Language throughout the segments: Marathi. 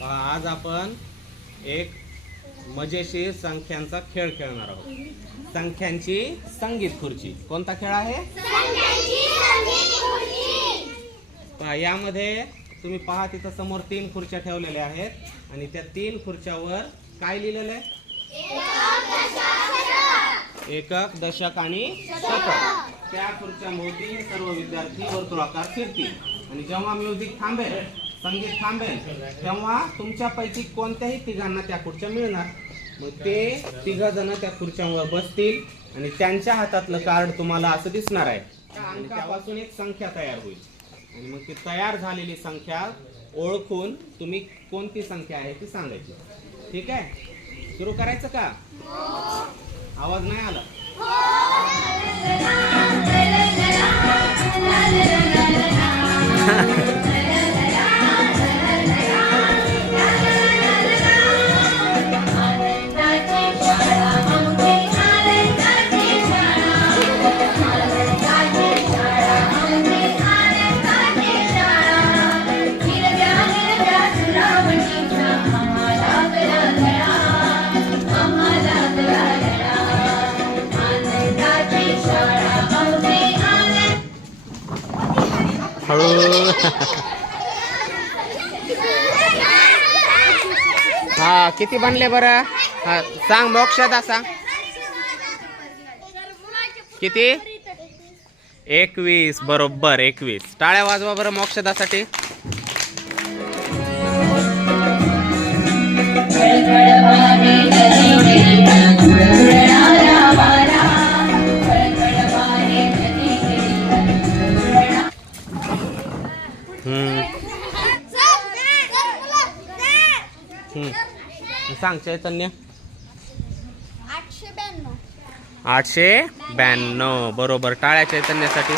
आज आपण एक मजेशीर संख्यांचा खेळ खेळणार आहोत. संख्यांची संगीत खुर्ची. कोणता खेळ आहे? पहा यामध्ये तुम्ही पहा तिथं समोर तीन खुर्च्या ठेवलेल्या आहेत आणि त्या तीन खुर्च्यावर काय लिहिलेलं आहे? एकक दशक आणि शतक. त्या खुर्च्या भोवती सर्व विद्यार्थी वर्तुळाकार फिरतील. आणि जेव्हा म्युझिक थांबेल संगीत थांबेल. तेव्हा तुमच्यापैकी कोणत्याही तिघांना त्या खुर्च्या मिळणार. मग ते तिघ जण त्या खुर्च्यांवर बसतील आणि त्यांच्या हातातलं कार्ड तुम्हाला असं दिसणार आहे. त्या अंकापासून. एक संख्या तयार होईल. आणि मग ती तयार झालेली संख्या ओळखून तुम्ही कोणती संख्या आहे ती सांगायची. ठीक आहे? सुरू करायचं का? आवाज नाही आला. हळू. हा किती बनले बरं? हा सांग मोक्षदा सांग. किती? एकवीस बरोबर एकवीस. टाळ्या वाजवा बरं मोक्षदासाठी. हम्म. सांग चैतन्य. आठशे ब्याण्णव. आठशे ब्याण्णव बरोबर. टाळ्या चैतन्यासाठी.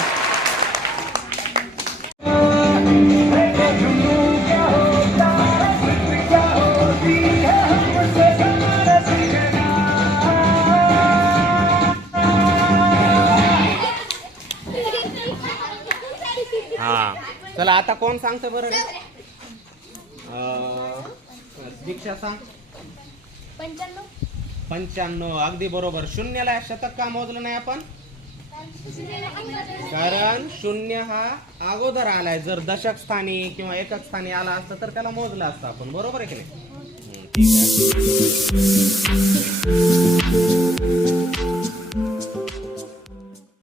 हा. चला आता कोण सांगतं बरं? रे अं, दीक्षा सांग. पंच्याण्णव. पंच्याण्णव. अगदी बरोबर. शून्याला शतक का मोजलं नाही आपण? कारण शून्य हा अगोदर आलाय. जर दशक स्थानी किंवा एकक स्थानी आला असतं तर त्याला मोजलं असतं आपण. बरोबर आहे की नाही? हम्म, ठीक आहे.